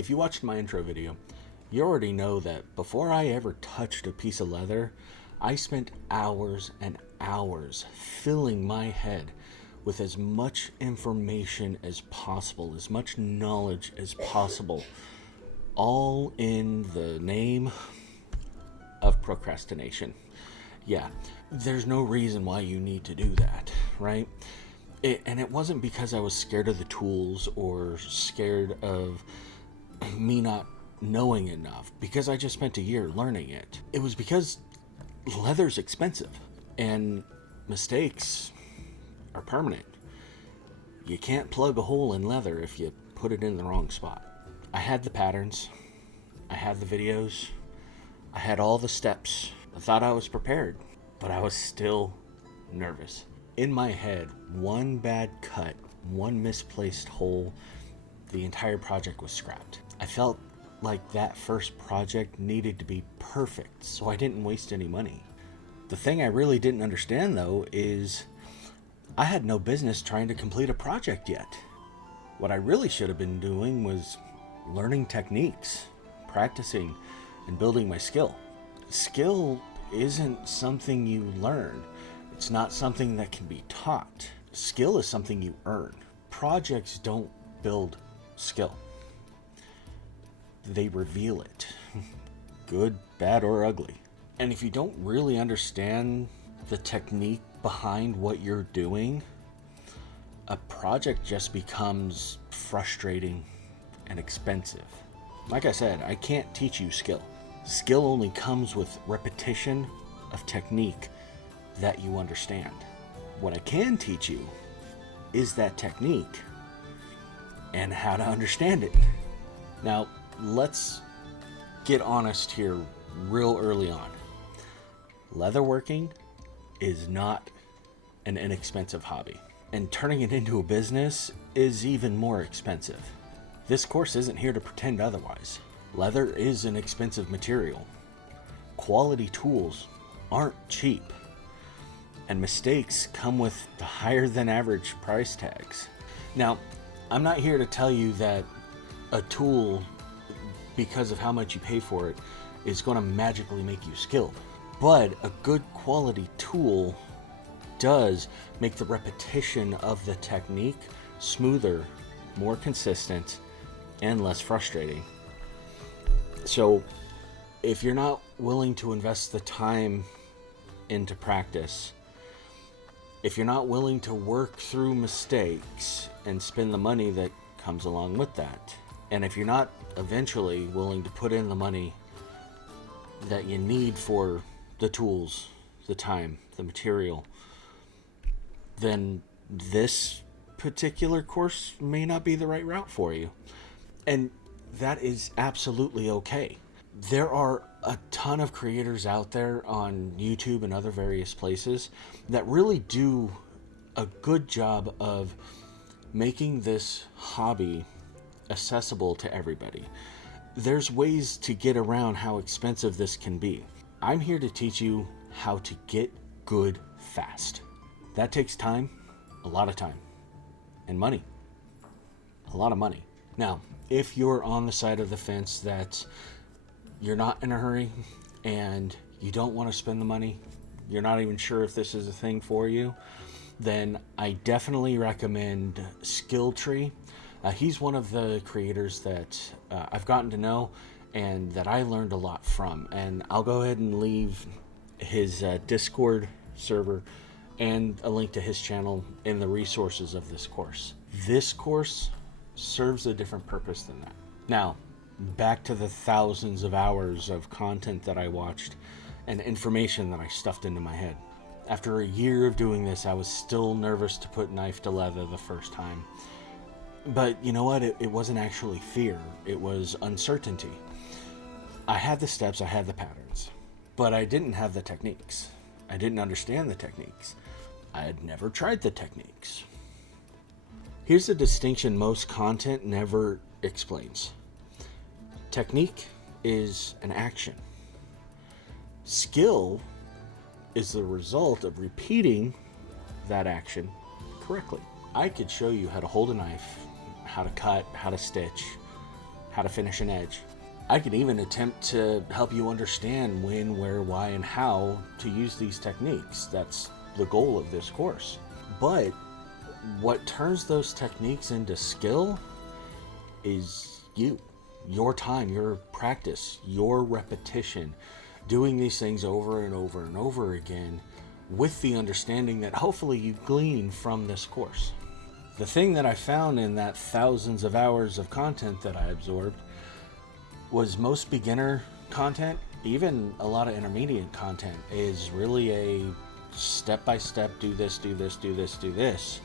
if you watched my intro video, you already know that before I ever touched a piece of leather, I spent hours and hours filling my head with as much information as possible, as much knowledge as possible, all in the name of procrastination. Yeah, there's no reason why you need to do that, right? And it wasn't because I was scared of the tools or scared of me not knowing enough, because I just spent a year learning it. It was because leather's expensive and mistakes are permanent. You can't plug a hole in leather if you put it in the wrong spot. I had the patterns, I had the videos, I had all the steps. I thought I was prepared, but I was still nervous. In my head, one bad cut, one misplaced hole, the entire project was scrapped. I felt like that first project needed to be perfect, so I didn't waste any money. The thing I really didn't understand, though, is I had no business trying to complete a project yet. What I really should have been doing was learning techniques, practicing, and building my skill. Skill isn't something you learn. It's not something that can be taught. Skill is something you earn. Projects don't build skill. They reveal it. Good, bad, or ugly. And if you don't really understand the technique behind what you're doing, a project just becomes frustrating and expensive. Like I said, I can't teach you skill. Skill only comes with repetition of technique that you understand. What I can teach you is that technique and how to understand it. Now, let's get honest here real early on. Leatherworking is not an inexpensive hobby, and turning it into a business is even more expensive. This course isn't here to pretend otherwise. Leather is an expensive material. Quality tools aren't cheap, and mistakes come with the higher than average price tags. Now, I'm not here to tell you that a tool, because of how much you pay for it, is going to magically make you skilled. But a good quality tool does make the repetition of the technique smoother, more consistent, and less frustrating. So if you're not willing to invest the time into practice, if you're not willing to work through mistakes and spend the money that comes along with that, and if you're not eventually willing to put in the money that you need for the tools, the time, the material, then this particular course may not be the right route for you. And that is absolutely okay. There are a ton of creators out there on YouTube and other various places that really do a good job of making this hobby accessible to everybody. There's ways to get around how expensive this can be. I'm here to teach you how to get good fast. That takes time, a lot of time, and money. A lot of money. Now, if you're on the side of the fence that you're not in a hurry and you don't want to spend the money, you're not even sure if this is a thing for you, then I definitely recommend Skilltree. He's one of the creators that I've gotten to know and that I learned a lot from. And I'll go ahead and leave his Discord server and a link to his channel in the resources of this course. This course serves a different purpose than that. Now, back to the thousands of hours of content that I watched and information that I stuffed into my head. After a year of doing this, I was still nervous to put knife to leather the first time. But you know what? It wasn't actually fear. It was uncertainty. I had the steps, I had the patterns, but I didn't have the techniques. I didn't understand the techniques. I had never tried the techniques. Here's a distinction most content never explains. Technique is an action. Skill is the result of repeating that action correctly. I could show you how to hold a knife, how to cut, how to stitch, how to finish an edge. I can even attempt to help you understand when, where, why, and how to use these techniques. That's the goal of this course. But what turns those techniques into skill is you, your time, your practice, your repetition, doing these things over and over and over again with the understanding that hopefully you glean from this course. The thing that I found in that thousands of hours of content that I absorbed was most beginner content, even a lot of intermediate content, is really a step-by-step, do this, do this, do this, do this,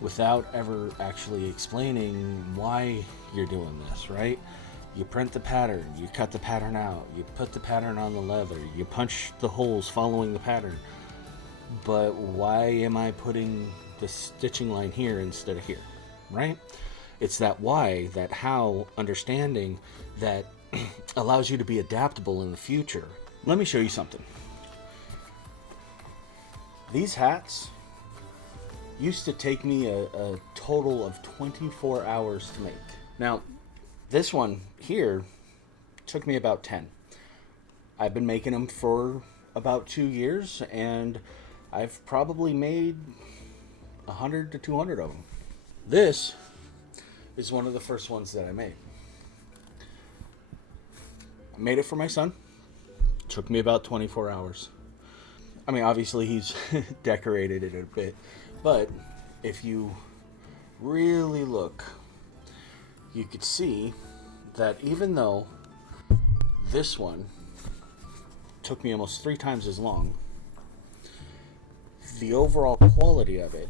without ever actually explaining why you're doing this, right? You print the pattern, you cut the pattern out, you put the pattern on the leather, you punch the holes following the pattern. But why am I putting the stitching line here instead of here, right? It's that why, that how, understanding that allows you to be adaptable in the future. Let me show you something. These hats used to take me a total of 24 hours to make. Now, this one here took me about 10. I've been making them for about 2 years, and I've probably made 100 to 200 of them. This is one of the first ones that I made. I made it for my son. Took me about 24 hours. I mean, obviously he's decorated it a bit, but if you really look, you could see that even though this one took me almost 3 times as long, the overall quality of it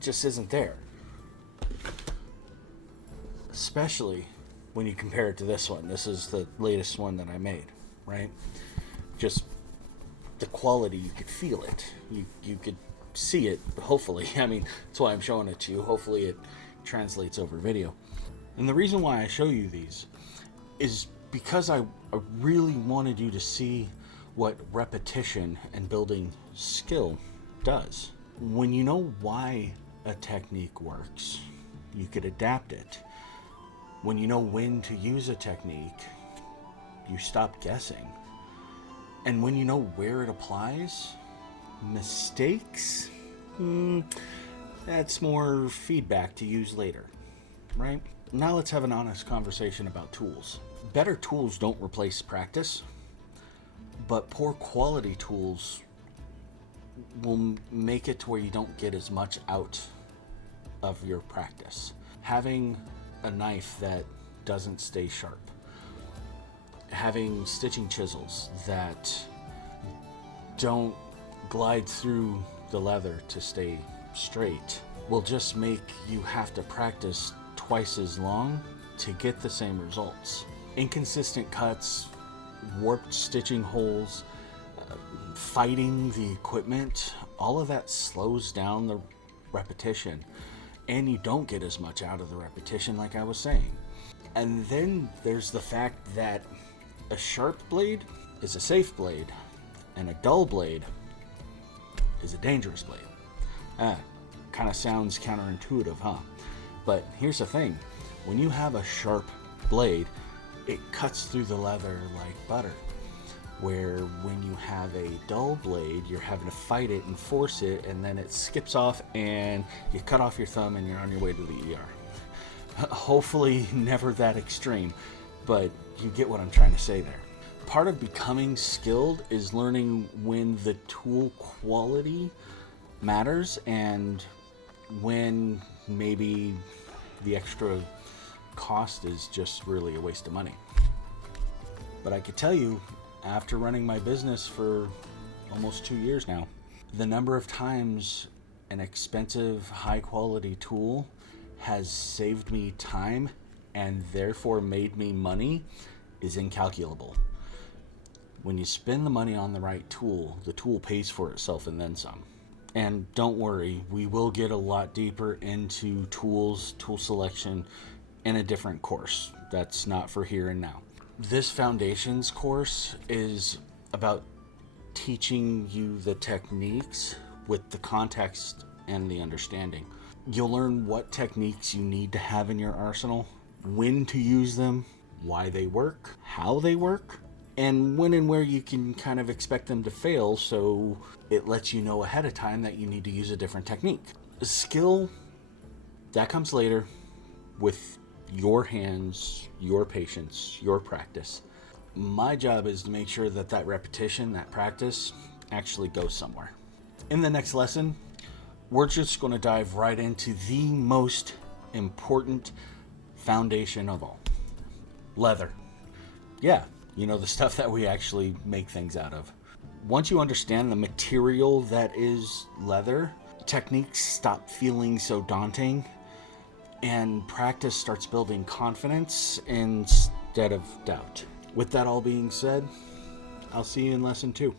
just isn't there. Especially when you compare it to this one. This is the latest one that I made, right? Just the quality, you could feel it. You could see it, hopefully. I mean, that's why I'm showing it to you. Hopefully it translates over video. And the reason why I show you these is because I really wanted you to see what repetition and building skill does. When you know why a technique works, you could adapt it. When you know when to use a technique, you stop guessing. And when you know where it applies, mistakes, that's more feedback to use later, right? Now let's have an honest conversation about tools. Better tools don't replace practice, but poor quality tools will make it to where you don't get as much out of your practice. Having a knife that doesn't stay sharp, having stitching chisels that don't glide through the leather to stay straight will just make you have to practice twice as long to get the same results. Inconsistent cuts, warped stitching holes, fighting the equipment, all of that slows down the repetition, and you don't get as much out of the repetition, like I was saying. And then there's the fact that a sharp blade is a safe blade, and a dull blade is a dangerous blade. Kind of sounds counterintuitive, huh? But here's the thing. When you have a sharp blade, it cuts through the leather like butter. Where when you have a dull blade, you're having to fight it and force it, and then it skips off and you cut off your thumb and you're on your way to the ER. Hopefully never that extreme, but you get what I'm trying to say there. Part of becoming skilled is learning when the tool quality matters and when maybe the extra cost is just really a waste of money. But I could tell you, after running my business for almost 2 years now, the number of times an expensive, high-quality tool has saved me time and therefore made me money is incalculable. When you spend the money on the right tool, the tool pays for itself and then some. And don't worry, we will get a lot deeper into tools, tool selection, in a different course. That's not for here and now. This foundations course is about teaching you the techniques with the context and the understanding. You'll learn what techniques you need to have in your arsenal when to use them, why they work, how they work, and when and where you can kind of expect them to fail, so it lets you know ahead of time that you need to use a different technique. Skill, that comes later with your hands, your patience, your practice. My job is to make sure that that repetition, that practice, actually goes somewhere. In the next lesson, we're just going to dive right into the most important foundation of all. Leather. Yeah, the stuff that we actually make things out of. Once you understand the material that is leather, techniques stop feeling so daunting, and practice starts building confidence instead of doubt. With that all being said, I'll see you in lesson 2.